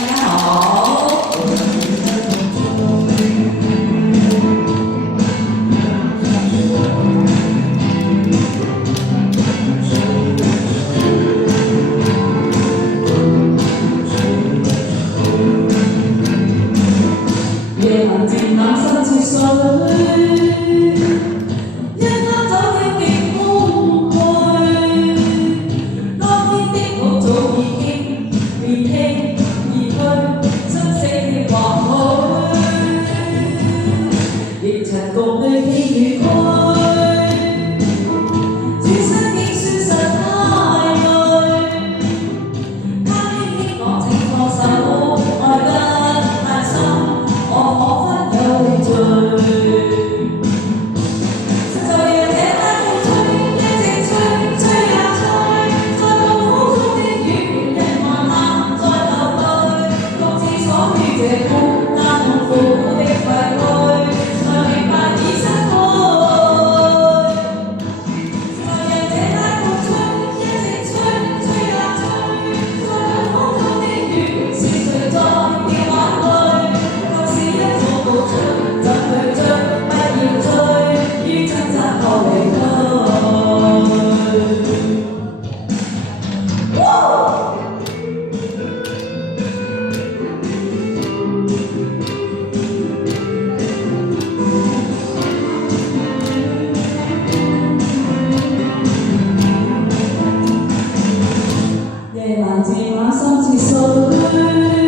大家好。夜闌靜冷深似水，一刻走的極空虛，當天的我早已經年輕而去，生死的或許，亦曾共對天與區，轉身竟消失太累，他輕輕講請放手，愛得太深。我彷彿有罪，就讓這班風吹，一直吹，吹呀吹，在暴風中的雨，人還行在流淚，獨自鎖於這孤單痛苦的廢墟，才明白已失去。就讓這班風吹，一直吹，吹呀吹，在暴風中的雨，是誰在掉眼淚？怎去追？不要追，於掙扎後離去。夜闌靜冷深似水。